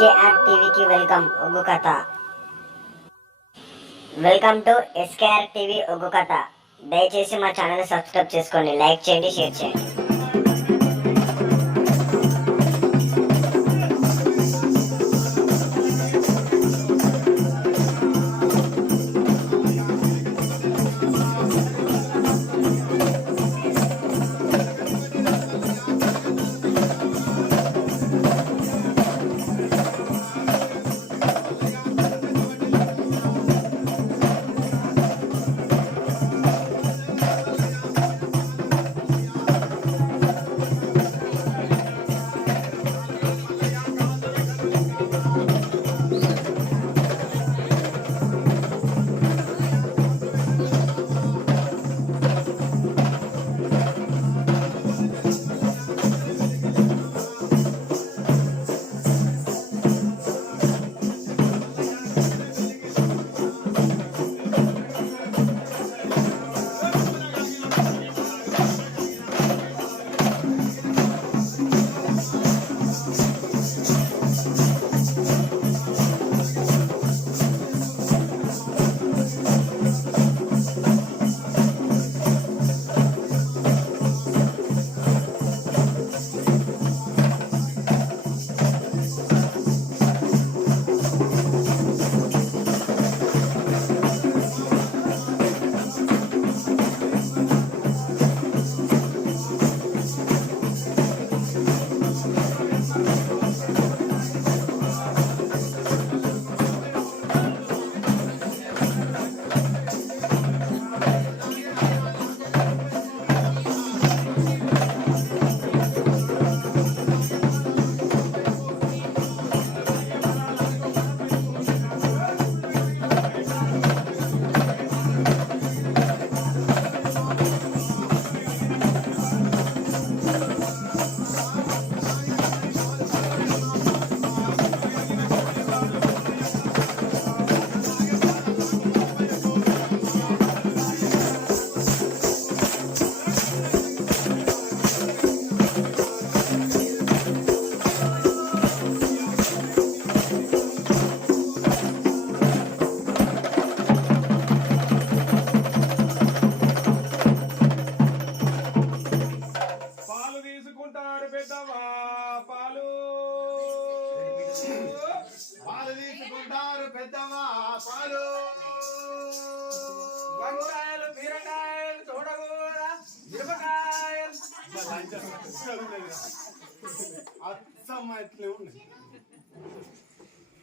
SKR టీవీకి welcome ఒగ్గు కథ. వెల్కమ్ టు ఎస్కేఆర్ టీవీ ఒగ్గు కథ. దయచేసి మా ఛానల్ సబ్స్క్రైబ్ చేసుకోండి లైక్ చేయండి షేర్ చేయండి.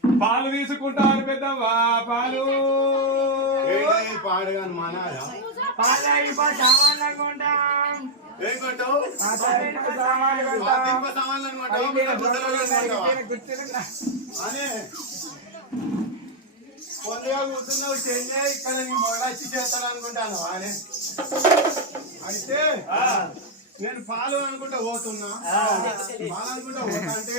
పాలు తీసుకుంటారు పెద్దవా పాలు. పాడగాను మానారా సామాన్లు కొంటాం కూర్చున్నావు చెన్నై ఇక్కడ నీ మొదలచ్చి చేస్తాను అనుకుంటాను అనే అయితే నేను పాలు అనుకుంటా పోతున్నా. పాలు అనుకుంటా పోతా అంటే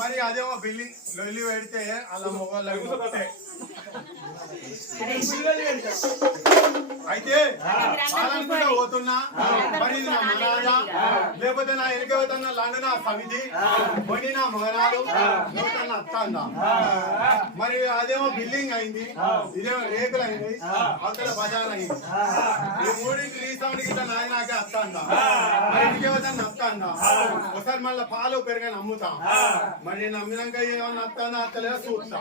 మరి అదేమో బిల్డింగ్ లొల్లి పెడితే అలా మొగోళ్ళకి అయితే పోతున్నా. మరి నా లేకపోతే నా ఎనక పోతున్న లండ నా సమితి కొని నా లేకపోతే అత్తందా మరి అదేమో బిల్డింగ్ అయింది ఇదేమో రేకులు అయింది అక్కడ బజార్ అయింది. ఈ మూడింటి రీసౌండ్ గిట్ల నాయనాకే అత్తందా మరి ఇంకేమైతే అత్తందా ఒకసారి మళ్ళీ పాలు పెరగని అమ్ముతాం. మరి నేను అమ్మినాక ఏమన్నా అత్తందా అత్తలేదో చూస్తా.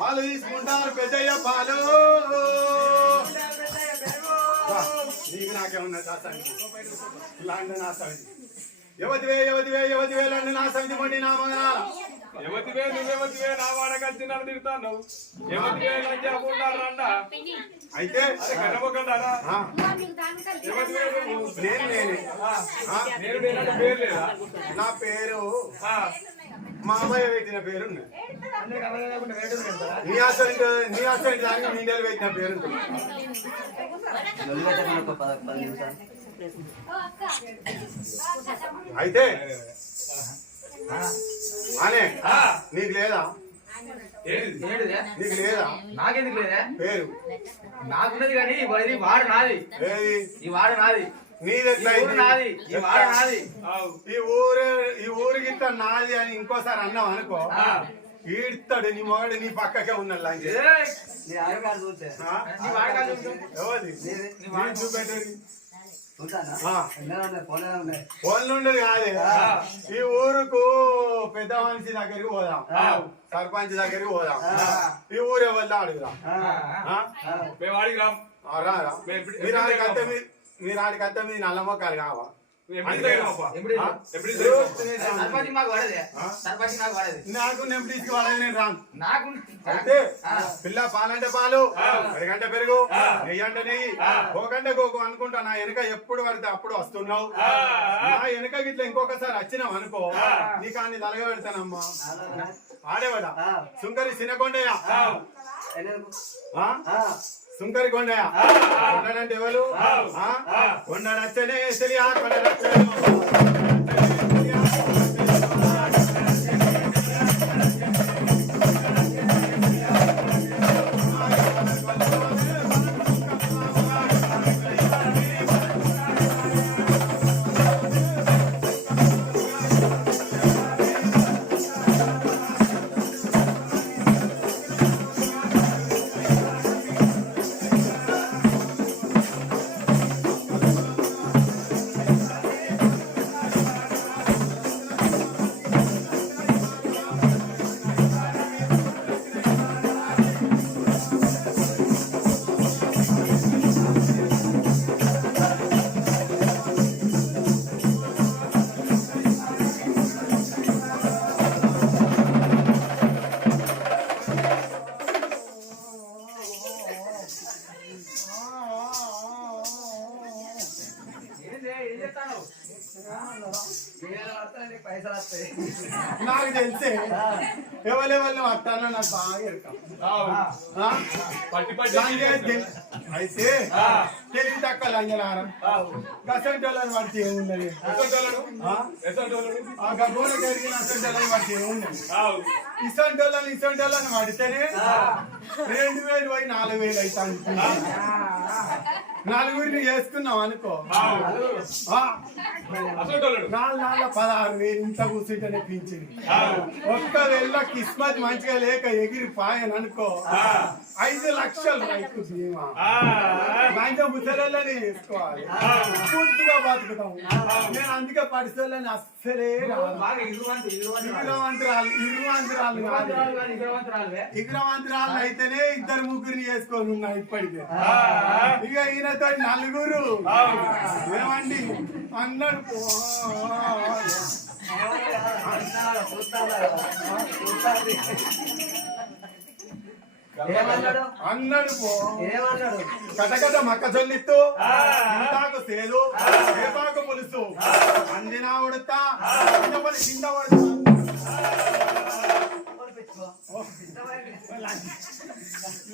పాలు తీసుకుంటారు పెద్దయ్య పాలు. నీకు నాకేమన్నా దాసానికి లండన్ నా సమితి యువతివే యువతివే యువతివే లండన్ నా సమితి మండి నా మగనా ఎవతివే నువ్వెవతివే నా వాడకచ్చి నన్ను తిడతాను ఎవతివే లంచా రండ? అయితే నేను నేనే నేను పేరు లేదా? నా పేరు. మా అమ్మాయి పెట్టిన పేరు నీ అసెంట్ నీ అసెంట్ దానికి నీడలు పెట్టిన పేరు. అయితే అనే ఆ. నీకు లేదా? నీకు లేదా నాకెందుకు లేదా పేరు నాకున్నది కానీ ఇది వాడు నాది ఏది ఈ వాడు నాది ఈ వాడ నాది. ఈ ఊరు ఈ ఊరికి ఇట్లా నాది అని ఇంకోసారి అన్నావు అనుకో ఆ. ఈడుతాడు నీ మొగడు నీ పక్కకే ఉన్నాడు లంచ్ ఏయ్, నీ ఆడకాడు చూస్తే ఆ? నీ వాడ కాదు చూడు. ఎవరిది? నీది? నీ వాడు చూపెట్టేది. ఉంటానా ఆ. ఎన్నో ఉన్నాయి ఫోన్లో ఉన్నాయి ఫోన్లు ఉండేది కాదే ఈ ఊరుకు పెద్ద మనిషి దగ్గరికి పోదాం సర్పంచ్ దగ్గరికి పోదాం ఈ ఊరు ఎవరిదో అడుగుదాం ఆ, ఆ? ఆ. మేము ఆడికి రాం ఆ, రారా మేము ఎప్పుడు- మీరు మీరు ఆడికి అత్తే మీ నల్ల మొక్కలు కావా? నాకు నేను రాను. అయితే. పిల్ల పాలంటే పాలు పెరుగంట పెరుగు నెయ్యి అంటే నెయ్యి గోకంటే గోకు అనుకుంటా నా వెనక ఎప్పుడు పడితే అప్పుడు వస్తున్నావు. నా వెనక గిట్ల ఇంకొకసారి వచ్చినావు అనుకో నీకు అన్ని తలగ పెడతానమ్మా. ఆడేవాడా. సుంకరి? ఆ. సుంకరి కొండయ్య. కొండడంటే ఎవరు? ఆ? కొండనచ్చనే తెలియా కొండనచ్చనే ఏంది? అయితే తెలివి తక్కువ ఆవు. గసంటోళ్ళని పడితే ఏమున్నది? ఆ? గబ్బోన జరిగిన అసంటోళ్ళని పడితే ఏమున్నది. ఇసంటోళ్ళని ఇసంటోళ్ళని పడితేనే రెండు వేలు పోయి నాలుగు వేలు అవుతాను నలుగురిని చేసుకున్నాం అనుకో? నాలుగు నాలుగు పదహారు వేలు ఇంత కూర్చుంటేనే పింఛన్. ఆవు. ఒక్క వెళ్ళ కిస్మత్ మంచిగా లేక ఎగిరి పాయని అనుకో. ఐదు లక్షలు రైతు బీమా. మంచిగా ముసలోళ్ళని వేసుకోవాలి పూర్తిగా బతుకుతాం. నేను అందుకే పరిస్థితులని అస్సలే ఇగ్రవంతురాలు. ఇరువంతురాలువే ఇగ్రవంతురాలు అయితేనే ఇద్దరు ముగ్గురిని చేసుకొని ఉన్నా ఇప్పటికే. ఇక ఈయనతో నలుగురు. ఏమండి. ఏమన్నాడు? అన్నాడు ఏమన్నాడు? కటకట మక్క జొల్లిత్తు. ఇంతాకు సేదు. వేపాకు పులుసు. అందినా ఉడతా. కిందపడి కింద పడుతా.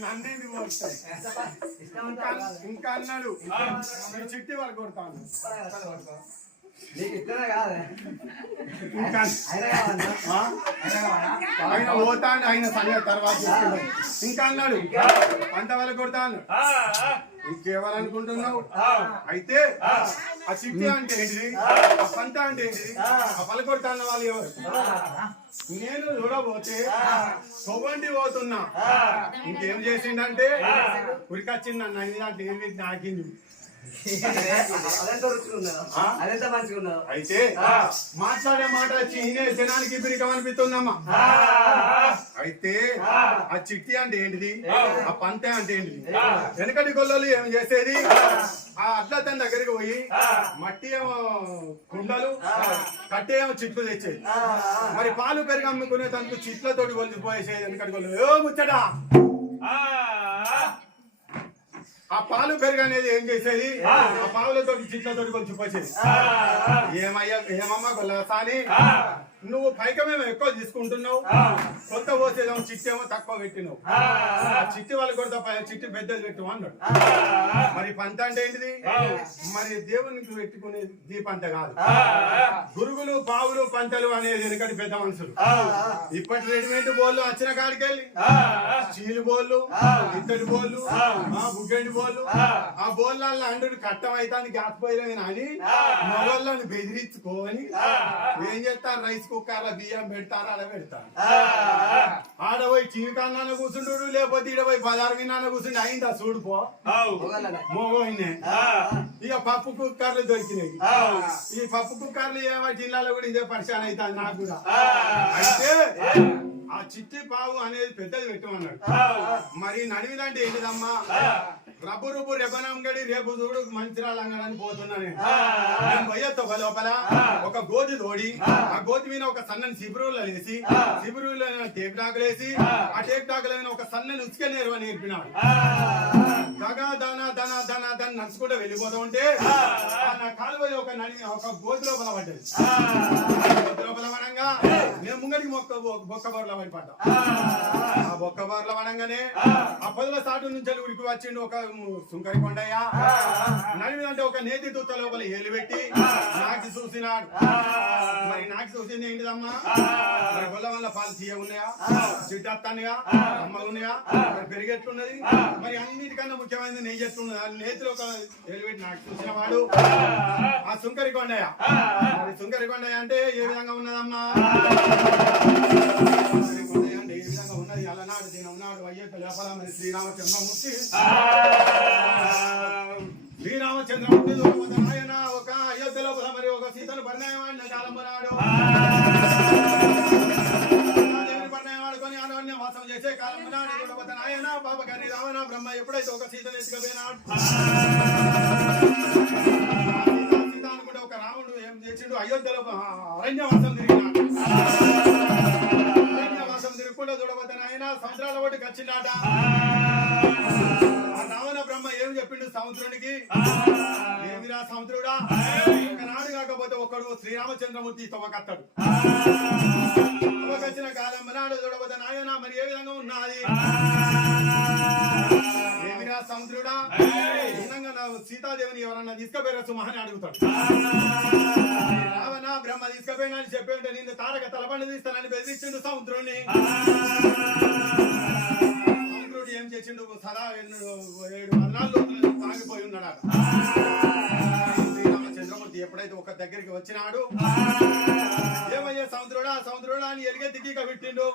నన్నేది పోతాయి ఇంకా అన్నాడు. ఈ చిట్టి వాళ్ళు కొడతాను ఆయన పోతాను ఆయన సంగతి తర్వాత ఇంకా అన్నాడు అంతవరకు కొడతాను ఇంకేవాలనుకుంటున్నావు అయితే ఆ చిట్టి అంటే ఏంటిది? ఆ. పంట అంటే ఏంటిది? ఆ. పలకొడతా అన్న వాళ్ళు ఎవరు? నేను చూడబోతే తొవ్వండి పోతున్నా. ఇంకేం చేసిండంటే ఉరికొచ్చింది అన్న ఇది దాంట్లో ఏమి నాకింది అయితే మాట్లాడే మాట ఈయనే జనానికి పిరికం అనిపిస్తుందమ్మా. అయితే ఆ. చిట్టి అంటే ఏంటిది? ఆ. పంతే అంటే ఏంటిది? వెనకటి గొల్లలు ఏం చేసేది? ఆ. అడ్లతన్ దగ్గరికి పోయి మట్టి ఏమో కుండలు కట్టె ఏమో చిట్లు తెచ్చేది. మరి పాలు పెరుగు అమ్ముకునే తనకు చిట్లతోటి కొలిసిపోయేసేది వెనకటి గొల్లలు. ఏ ముచ్చట? ఆ. పాలు పెరుగు అనేది ఏం చేసేది ఆ పావులతోటి చిట్లతోటి కొలిసిపోయేది ఆ. ఏమయ్యా ఏమమ్మా గొల్లసాని నువ్వు పైకమేమో ఎక్కువ తీసుకుంటున్నావు. కొత్త పోసేదేమో చిట్టి ఏమో తక్కువ పెట్టినావు. ఆ. చిట్టి వాళ్ళు కొడతా పై- చిట్టి పెద్దది పెట్టు అన్నాడు. మరి పంట అంటే ఏంటిది? మరి దేవునికి పెట్టుకునే దీపంట కాదు. గురుగులు పావులు పంటలు అనేది వెనకటి పెద్ద మనుషులు. ఇప్పటి రెడీమేడ్ బోళ్ళు వచ్చిన కాడికి వెళ్ళి స్టీల్ బోళ్ళు ఇత్తడి బోళ్ళు ఆ. బుగ్గండి బోళ్ళు ఆ. బోళ్ళల్లో అండు కట్టం అయితే గ్యాస్ పోయిన అని మొగళ్ళని బెదిరించుకోని ఏం చేస్తారు? రైస్ కుక్కర్ల బియ్యం పెడతారు అలా పెడతారు. ఆడ పోయి టీవీ కన్నా కూర్చుంటాడు లేకపోతే ఈడ పోయి బజార్ విన్నాన కూర్చుండి అయిందా చూడుపో మోగోయినే. ఇక పప్పు కుక్కర్లు దొరికినాయి. ఈ పప్పు కుక్కర్లు ఏమో జిల్లాలో కూడా ఇదే పరిశాన్ అవుతుంది నాకు కూడా. అయితే ఆ చిట్టి పావు అనేది పెద్దది పెట్టమన్నాడు. మరి నడివిలంటే ఏంటిదమ్మా? రబ్బు రుబ్బు రెబ్బనంగడి రేపు చూడు మంచిరాల అంగడని పోతున్నా నేను. ఒక లోపల ఒక గోధి తోడి ఆ. గోధి మీద ఒక సన్నని శిబిరులో వేసి శిబిరులో టేక్ టాకులు వేసి ఆ. టేక్ టాకుల మీద ఒక సన్నని ఉచిక నేర్వ నేర్పినాడు. దగా దన దన దన దన నడుచుకుంటూ వెళ్ళిపోతూ ఉంటే ఆ. నా కాలువ ఒక నడి ఒక గోధి లోపల పడ్డది. ముంగడికి మొక్క బొక్క బొర్ల పడి పడ్డా. ఆ బొక్క బొర్ల పడంగానే ఆ. పొదల సాటు నుంచి ఉడికి వచ్చిండు ఒక సుంకరి కొండయ్య. నడిమిదంటే ఒక నేతి తుత్త లోపల ఏలు పెట్టి నాకి చూసినాడు. మరి నాకు చూసింది ఏంటిదమ్మా? మరి గొల్ల వల్ల పాలు తీయ ఉన్నాయా? చిట్టత్తానిగా అమ్మ ఉన్నాయా? మరి పెరిగెట్లున్నది మరి అన్నిటికన్నా ముఖ్యమైనది నెయ్యి ఎట్లున్నది? ఆ నేతిలో ఒక ఏలు పెట్టి నాకు చూసిన వాడు. ఆ. సుంకరి కొండయ్య. మరి సుంకరి కొండయ్య అంటే ఏ విధంగా ఉన్నదమ్మా? శ్రీరామచంద్రమూర్తి శ్రీరామచంద్రమూర్తి నాయన ఒక అయోధ్య మరి ఒక సీతను పరిణయమాడిన కాలంబనాడు దేవుని అనవన్య వాసం చేసే కాలంబనాడు దూరమత నాయన బాబ గారి రావణ బ్రహ్మ ఎప్పుడైతే ఒక సీతను ఎత్తుకపోయినాడు సీత అనుకుంటే ఒక రాముడు ఏం చేసిండు? అయోధ్యలో అరణ్యవాసం తిరిగినాడు. చూడబోతే నాయన సముద్రాల ఒడ్డుకి వచ్చిండాట బ్రహ్మ ఏం చెప్పిండు సముద్రునికి? ఏమిరా సముద్రుడా? ఒకనాడు కాకపోతే ఒకడు శ్రీరామచంద్రమూర్తి తవ్వకత్తడు. తవ్వకొచ్చిన కాలం నాడు చూడబోతే నాయన మరి ఏ విధంగా ఉన్నది? ఏమిరా సముద్రుడా? విధంగా నా సీతాదేవిని ఎవరన్నా తీసుకుపోయారా సుమా అని అడుగుతాడు రావణ బ్రహ్మ తీసుకుపోయినా అని చెప్పి ఉంటే నిన్ను తారక తలపండి తీస్తానని బెదిరించిండు సముద్రుణ్ణి. ఏం చేసిండు? సదా ఏడు మరణాలు తాగిపోయి ఉన్నాడు ఎప్పుడైతే ఒక దగ్గరికి వచ్చినాడు ఏమయ్యా సముద్రుడా సముద్రుడా అని ఎలుగెత్తికి పెట్టిండు.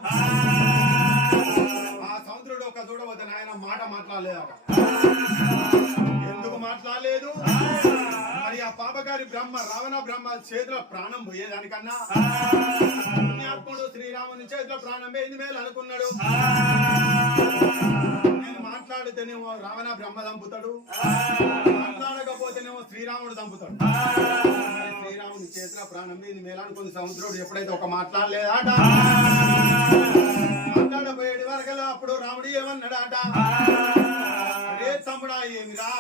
ఆ సముద్రుడు ఒక చూడవద్ద నాయన మాట మాట్లాడలేదట. ఎందుకు మాట్లాడలేదు? మరి ఆ పాపగారి బ్రహ్మ రావణ బ్రహ్మ చేతిలో ప్రాణం పోయేదానికన్నా పుణ్యాత్ముడు శ్రీరాముని చేతిలో ప్రాణం పోయింది మేలు అనుకున్నాడు మాట్లాడితేనేమో రావణ బ్రహ్మ చంపుతాడు మాట్లాడకపోతేనేమో శ్రీరాముడు చంపుతాడు మరి శ్రీరాముని ప్రాణం మీద మేలనుకుని సముద్రుడు ఎప్పుడైతే ఒక మాట్లాడలేదాట? మాట్లాడబోయేది వరకల్లా అప్పుడు రాముడు ఏమన్నాడాట? రే తమ్ముడా ఏమిరా?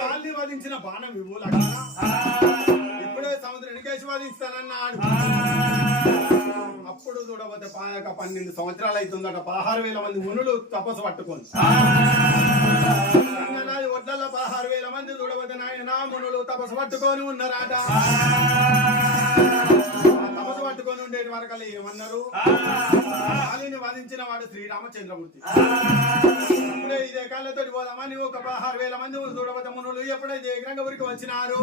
వాళ్ళని వధించిన బాణం ఇవ్వు లక్ష్మణ ఇప్పుడే సముద్రానికి కేసి వధిస్తానన్నాడు. అప్పుడు చూడబోతే పాయక పన్నెండు సంవత్సరాలు అవుతుందట. పదహారు వేల మంది మునులు తపస్సు పట్టుకొని. రంగనాథి పదహారు వేల మంది చూడబోతే నాయన మునులు తపస్సు పట్టుకొని ఉన్నారట. తపస్సు పట్టుకొని ఉండేటి వరకలు ఏమన్నారు? కాళీని వధించిన వాడు శ్రీరామచంద్రమూర్తి. ఇప్పుడే ఇదే కాళ్ళతో పోదామని ఒక పదహారు వేల మంది చూడబోతే మునులు ఎప్పుడైతే ఏకరంగా ఊరికి వచ్చినారు?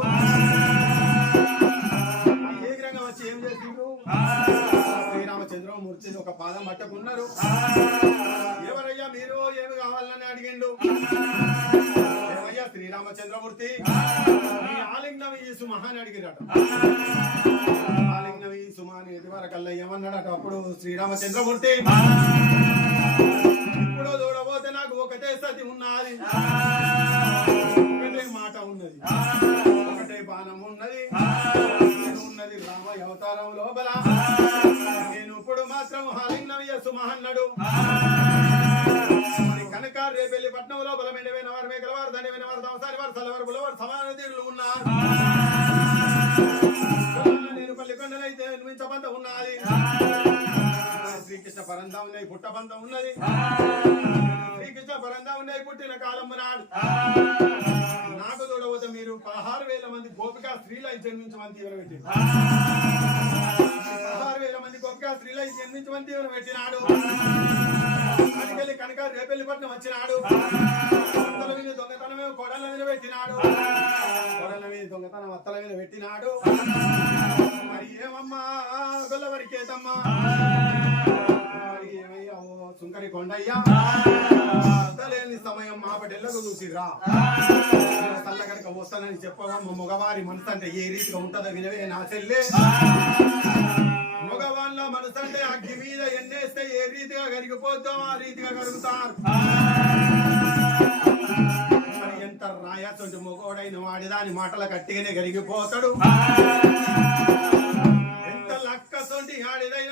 ఏకరంగా వచ్చి ఏం చేసిండ్రు? శ్రీరామచంద్రమూర్తిని ఒక పాదం పట్టుకున్నారు. ఎవరయ్యా మీరు? ఏమి కావాలని అడిగిండు? ఏమయ్యా శ్రీరామచంద్రమూర్తి? ఆలింగనం ఈ సుమహ అని అడిగిరట ఆలింగనం ఈ సుమ అని ఎదువరకల్లా ఏమన్నాడట? అప్పుడు శ్రీరామచంద్రమూర్తి. ఇప్పుడు చూడబోతే నాకు ఒకటే సతి ఉన్నది. ఒకటే మాట ఉన్నది. ఒకటే బాణం ఉన్నది. నేను ఉన్నది రామ అవతారం లోపల. ఇప్పుడు మాత్రం హాలింగనయ్య సుమహన్నడు. మరి కనుక రేపెల్లి పట్నంలో లోపల వారు మేకల వారు దండమైన వారు సంసారి వారు సలవారు బులవారు సమాన తీరులు ఉన్నారు. నేను పల్లి ఏడుకొండలు ఉన్నది. శ్రీకృష్ణ పరంధం ఉన్నాయి పుట్టబంత ఉన్నది. శ్రీకృష్ణ పరంధం ఉన్నాయి పుట్టిన కాలం నాడు. మీరు పదహారు వేల మంది గోపికా స్త్రీలై జన్మించమని తీవ్ర పెట్టింది పదహారు వేల మంది గోపికా స్త్రీలై జన్మించమని తీవ్ర పెట్టినాడు. కనుక రేపెల్లి పట్నం వచ్చినాడు. అత్తల మీద దొంగతనమే కొడల మీద పెట్టినాడు. కొడల మీద దొంగతనం అత్తల మీద పెట్టినాడు. మరి ఏమమ్మా? గొల్లవరికేతమ్మా సుంకరి కొండయ్యా. సమయం మా పటెల్లకు చూసిరా తల్ల కనుక వస్తానని చెప్పగా మా మగవారి మనసు అంటే ఏ రీతిగా ఉంటుందో వినవే నా చెల్లె. మగవాళ్ళ మనసు అంటే అగ్గి మీద ఎన్నేస్తే ఏ రీతిగా కరిగిపోద్దో ఆ రీతిగా కరుగుతారు. మరి ఎంత రాయతుంటే మగోడైన వాడిదాని మాటల గట్టిగానే కరిగిపోతాడు.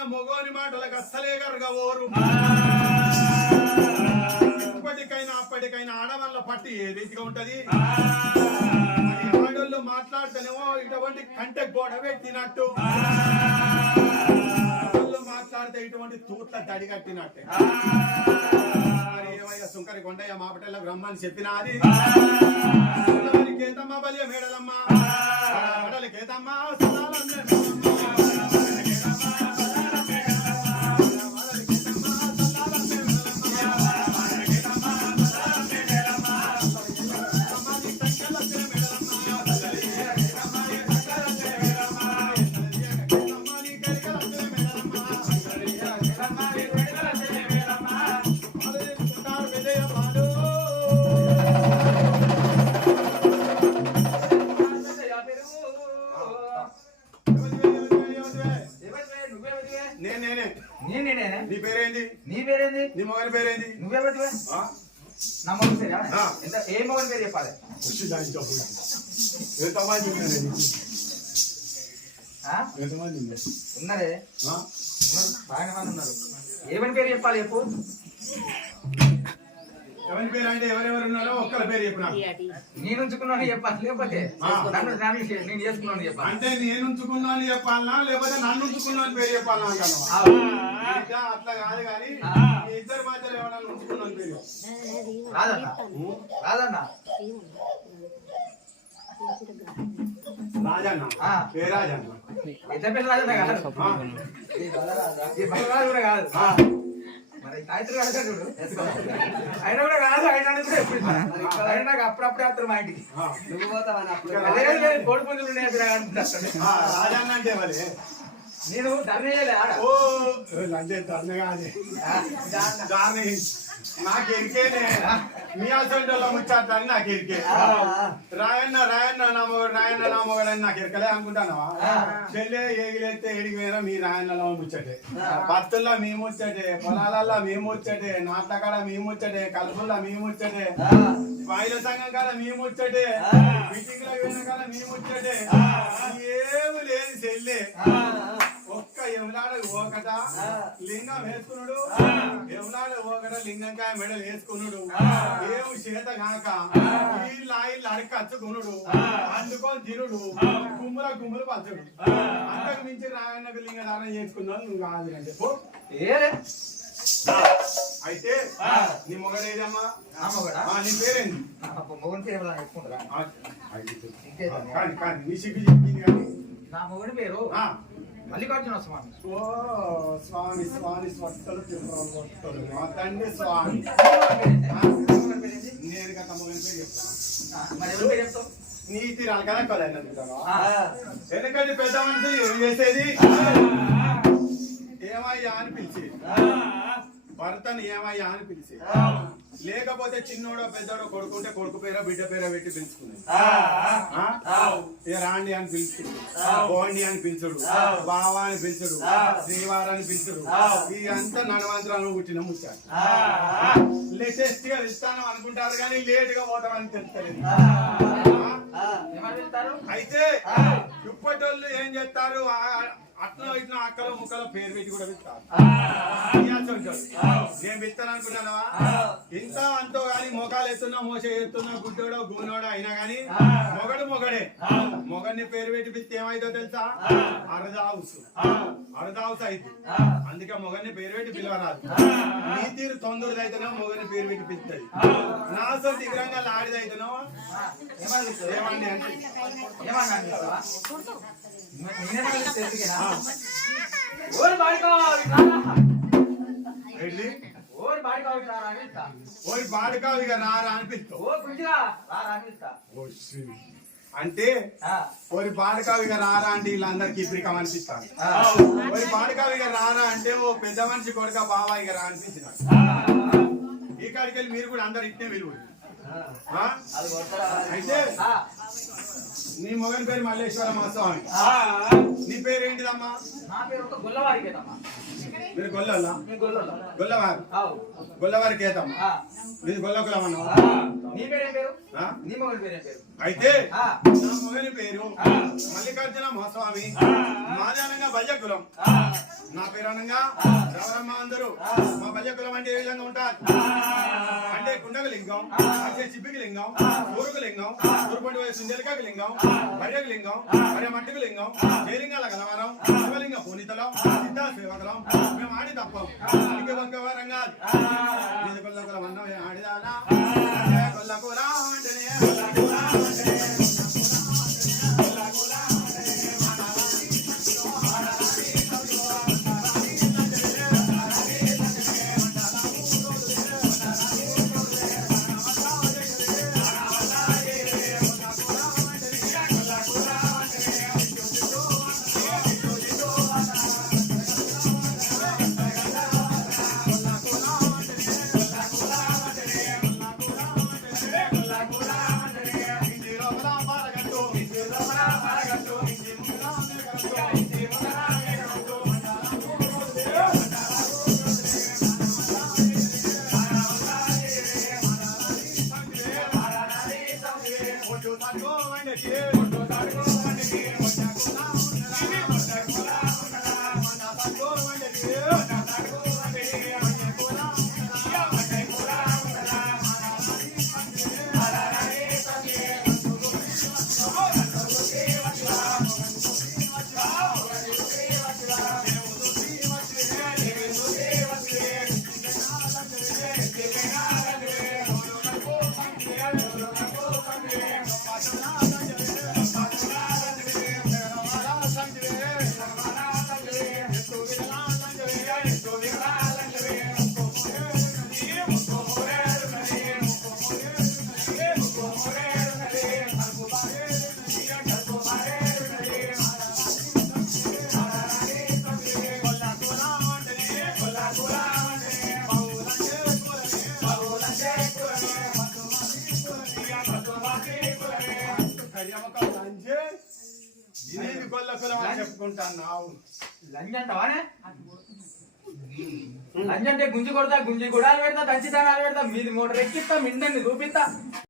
మగోని మాటలకు అస్సలే కరగవోరు ఇప్పటికైనా అప్పటికైనా ఆడవాళ్ళ పట్టి ఏ రీతిగా ఉంటది? ఆడోళ్ళు మాట్లాడితేనేమో ఇటువంటి కంటె గోడ పెట్టినట్టు ఆడోళ్ళు మాట్లాడితే ఇటువంటి తూట్ల దడి కట్టినట్టే. మరి ఏమయ్యా సుంకరి కొండయ్య మాపటెళ్ళకు రమ్మని చెప్పినాది మరి కేతమ్మ బలియ మేడలమ్మ? కేతమ్మ సదాలమ్మ నేనే నేను? నీ పేరేంది నీ పేరేంది నీ మొగలి పేరేంది నువ్వెవరివే? నా మొగలి పేరా? ఎంత ఏ మొగలి పేరు చెప్పాలి ఖుషి దాని చెప్పు. నీకు? ఆ? ఎంతమంది ఉన్నారు? ఉన్నారే బాగానే ఉన్నారు ఏమని పేరు చెప్పాలి చెప్పు ఎవరి పేరు అంటే ఎవరెవరు ఉన్నారో ఒక్కరి పేరు చెప్పు నాకు. నేను ఉంచుకున్నాను చెప్పాలి లేకపోతే. నన్ను నన్ను నేను చేసుకున్నాను చెప్పాలి. అంటే నేను ఉంచుకున్నాను చెప్పాలనా లేకపోతే నన్ను ఉంచుకున్నాను పేరు చెప్పాలనా అంటాను అట్లా కాదు కానీ ఇద్దరు మధ్యలో ఎవరైనా ఉంచుకున్నాను పేరు. రాదన్న. రాదన్న. రాజన్న. ఆ. ఏ రాజన్న? ఎంత పేరు రాదన్న కాదు. ఈ బలరాజు కూడా కాదు. కూడా కాదు ఆయన. ఆయన నాకు అప్పుడప్పుడే వస్తారు మా ఇంటికి. నువ్వు పోతావని అప్పుడు? కోడి పుంజులు ఉన్నాయి నేను ధర్మ చేయలే ఆడ. ఓ. లంచే ధర్మ కాదు. దాన్ని నాకు ఎరికేనే. మీ అసలు ముచ్చాడని నాకు ఎరికే. రాయన్న రాయన్న నామోడు రాయన్న నామోడు అని నాకు ఎరకలే అనుకుంటానవా? చెల్లె ఏగిలేస్తే ఏడికి పోయినా మీ రాయన్న ముచ్చటే. భక్తుల్లో మీ ముచ్చటే పొలాలల్లో మీ ముచ్చటే నాటకాడ మీ ముచ్చటే కలుపుల్లో మీ ముచ్చటే బాయిల సంఘం కాడ మీ ముచ్చటే మీటింగ్లో పోయిన కాడ మీ ముచ్చటే. ఏమి లేదు చెల్లె. యమునాడ ఒకట లింగం వేసుకున్నాడు యమునాడ ఒకట లింగంకాయ మెడలు వేసుకున్నాడు ఏం చేత కాక వీళ్ళ ఇల్లు అడకచ్చుకున్నాడు అందుకొని తిరుడు గుమ్ముల గుమ్ములు పంచుడు అంతకు మించి రాయన్నకు లింగ దానం చేసుకున్నాను నువ్వు కాదు అంటే. అయితే నీ మొగడేదమ్మా? నీ పేరేంది? మొగన్ పేరు చెప్పుకుంటారా? నీ చెప్పింది కానీ. నా మొగని పేరు? మల్లికార్జున స్వామి. ఓ స్వామి స్వామి స్వస్థలు తిరుమల భక్తులు. మా తండ్రి స్వామి. నేను గత పేరు చెప్తాను నీతి రాలకదా కదా. అన్నట్టుగా. ఆ. ఎందుకంటే పెద్ద మనిషి ఏం చేసేది? ఏమయ్యా అని పిలిచి భర్తను ఏమయ్యా అని పిలిచి లేకపోతే చిన్నోడో పెద్దోడో కొడుకుంటే కొడుకు పేరో బిడ్డ పేరో పెట్టి? ఏ రాండి అని పిలుచుడు. పోండి అని పిలుచుడు. బావా అని పిలుచుడు. శ్రీవారు అని పిలుచుడు. ఇదంతా నడవంతరాలు పుట్టిన ముచ్చాడు లేటెస్ట్గా ఇస్తాను అనుకుంటారు కానీ లేట్గా పోతామని తెలుస్తలేదు. అయితే ఇప్పటోళ్ళు ఏం చేస్తారు? అట్లా ఇట్లా అక్కలో ముక్కలో పేరు పెట్టి కూడా పిలుస్తారు. ఉంటుంది. నేను పిలుస్తాను అనుకున్నావా ఇంత అంతో గాని మోకాలు ఎత్తున్నా మోస ఎత్తున్నా గుడ్డోడో గూనోడో అయినా గాని మొగడు మొగడే. మొగడిని పేరు పెట్టి పిలిస్తే ఏమైందో తెలుసా? అరదావుస్. అరదావుస్ అయితే అందుకే మొగడిని పేరు పెట్టి పిలవరాదు. నీ తీరు తొందరదైతేనో మొగడిని పేరు పెట్టి పిలుస్తుంది నా సో దిగ్రంగా ఆడిదైతేనో ఏమని పిలుస్తావు? ఏమండి అంటే ఏమన్నా వెళ్ళి. ఓరి బాడుకావు ఇక రారా అనిపిస్తావు ఓ గుంజిగా, రా రా అని పిలుస్తా. అంటే ఓరి బాడుకావు ఇక రారా అంటే వీళ్ళందరికీ ఇప్పటికం అనిపిస్తాను ఆ, ఓరి బాడుకావు ఇక రారా అంటే ఓ పెద్ద మనిషి కొడుక బావా ఇక రా అనిపించినాడు ఈ కాడికి వెళ్ళి మీరు కూడా అందరు ఇట్టే విలువ కొడతారా? అయితే నీ మొగని పేరు మల్లేశ్వర స్వామి. నీ పేరు ఏంటిదమ్మా నా పేరు ఒక గొల్లవారికేనమ్మా. మీరు గొల్లలా. గొల్లవారు? ఏతమ్మా? ఆ, మీరు గొల్లకులం అన్నావా అయితే నా మొగని పేరు మల్లికార్జున మహాస్వామి. మాదానంగా భజకులం నా పేరు అనగా ఎవరమ్మా అందరూ. మా భజకులం అంటే ఏ విధంగా ఉంటారు? అంటే కుండగ లింగం అంటే చిప్పికి లింగం ఊరుకు లింగం ఊరుపండి వయసు లింగం భర్యకు లింగం భర్య మట్టుకు లింగం జయలింగాల గలవరం శివలింగ పూనితలం సిద్ధా సేవకలం. మేము ఆడి తప్పం. అడిగే కులం అన్నం కొడతా గుంజి గుడాలు పెడతా దంచి పెడతా మీది మోటార్ ఎక్కిస్తా మిందని చూపిస్తా